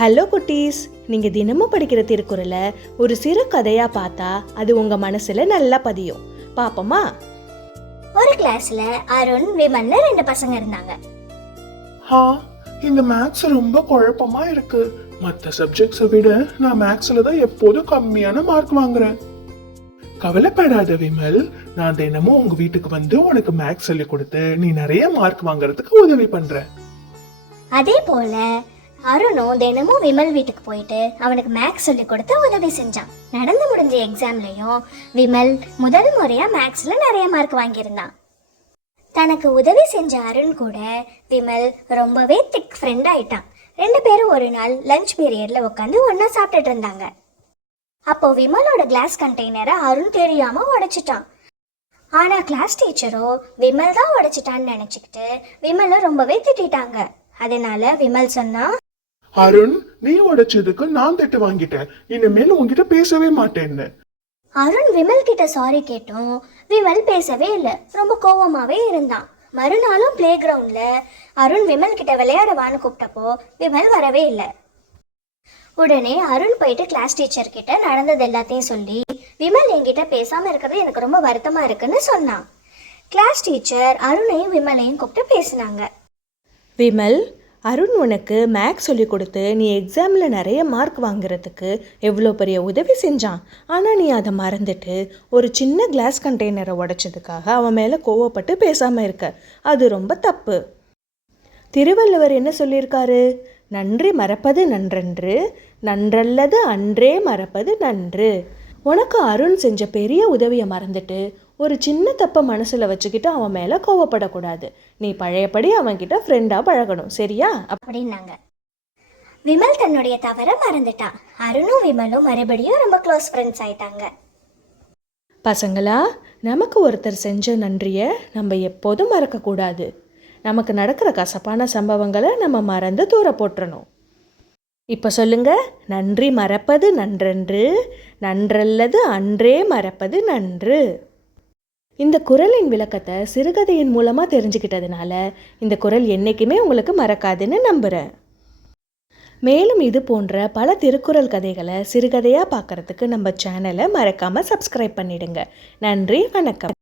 Hello குட்டீஸ், நீங்கள் தினமும் படிக்கிற திருக்குறளை ஒரு சிறு கதையாக பார்த்தா அது உங்கள் மனசில் நல்லா பதியும். பாப்போமா? ஒரு கிளாஸ்ல அருண், விமல்னு 2 பசங்க இருந்தாங்க. இந்த மேக்ஸ் ரொம்ப குழப்பமா இருக்கு. மற்ற சப்ஜெக்ட்ஸை விட நான் மேக்ஸ்ல தான் எப்போதும் கம்மியான மார்க் வாங்குறேன். கவலைப்படாத விமல், நான் தினமும் உங்க வீட்டுக்கு வந்து உனக்கு மேக்ஸ் சொல்லி கொடுத்து நீ நிறைய மார்க் வாங்குறதுக்கு உதவி பண்றேன். அதே போல அருணும் தினமும் விமல் வீட்டுக்கு போயிட்டு அவனுக்கு மேக்ஸ் சொல்லி கொடுத்து உதவி செஞ்சான். நடந்து முடிஞ்ச எக்ஸாம்லயும் விமல் முதல் முறையா மேக்ஸ்ல நிறைய மார்க் வாங்கியிருந்தான். தனக்கு உதவி செஞ்ச அருண் கூட விமல் ரொம்பவே திக் ஃப்ரெண்ட் ஆயிட்டான். 2 பேரும் ஒரு நாள் லஞ்ச் பீரியட்ல உட்காந்து ஒன்னா சாப்பிட்டுட்டு இருந்தாங்க. அப்போ விமலோட கிளாஸ் கண்டெய்னரை அருண் தெரியாம உடைச்சிட்டான். ஆனா கிளாஸ் டீச்சரோ விமல் தான் உடைச்சிட்டான்னு நினைச்சுக்கிட்டு விமலை ரொம்பவே திட்டாங்க. அதனால விமல் சொன்னா, அருண், நீ உடைச்சதுக்கு நான் திட்டு வாங்கிட்டேன், இனிமேல் உன்கிட்ட பேசவே மாட்டேன்னு. அருண் விமல் கிட்ட சாரி கேட்டோம். விமல் பேசவே இல்லை, ரொம்ப கோவமாவே இருந்தான். மறுநாளும் பிளே கிரவுண்ட்ல அருண் விமல் கிட்ட விளையாடவான்னு கூப்பிட்டப்போ விமல் வரவே இல்லை. உடனே அருண் போயிட்டு கிளாஸ் டீச்சர் கிட்ட நடந்தது எல்லாத்தையும் சொல்லி, விமல் என்கிட்ட பேசாம இருக்கிறது எனக்கு ரொம்ப வருத்தமா இருக்குன்னு சொன்னான். கிளாஸ் டீச்சர் அருணையும் விமலையும் கூப்பிட்டு பேசினாங்க. விமல், அருண் உனக்கு மேக்ஸ் சொல்லி கொடுத்து நீ எக்ஸாமில் நிறைய மார்க் வாங்குறதுக்கு எவ்வளோ பெரிய உதவி செஞ்சான். ஆனால் நீ அதை மறந்துட்டு ஒரு சின்ன கிளாஸ் கண்டெய்னரை உடைச்சதுக்காக அவன் மேலே கோவப்பட்டு பேசாமல் இருக்க. அது ரொம்ப தப்பு. திருவள்ளுவர் என்ன சொல்லியிருக்காரு? நன்றி மறப்பது நன்றன்று, நன்றல்லது அன்றே மறப்பது நன்று. உனக்கு அருண் செஞ்ச பெரிய உதவியை மறந்துட்டு ஒரு சின்ன தப்பை மனசில் வச்சுக்கிட்டு அவன் மேலே கோவப்படக்கூடாது. நீ பழையபடி அவன்கிட்ட ஃப்ரெண்டாக பழகணும், சரியா? அப்படின்னாங்க. விமல் தன்னுடைய தவறை மறந்துட்டான். அருணும் விமலும் மறுபடியும் ரொம்ப க்ளோஸ் ஃப்ரெண்ட்ஸ் ஆயிட்டாங்க. பசங்களா, நமக்கு ஒருத்தர் செஞ்ச நன்றியை நம்ம எப்போதும் மறக்கக்கூடாது. நமக்கு நடக்கிற கசப்பான சம்பவங்களை நம்ம மறந்து தூர போட்டுறணும். இப்போ சொல்லுங்க, நன்றி மறப்பது நன்றன்று, நன்றல்லது அன்றே மறப்பது நன்று. இந்த குறளின் விளக்கத்தை சிறுகதையின் மூலமாக தெரிஞ்சுக்கிட்டதுனால இந்த குறள் என்றைக்குமே உங்களுக்கு மறக்காதுன்னு நம்புகிறேன். மேலும் இது போன்ற பல திருக்குறள் கதைகளை சிறுகதையாக பார்க்குறதுக்கு நம்ம சேனலை மறக்காமல் சப்ஸ்கிரைப் பண்ணிடுங்க. நன்றி, வணக்கம்.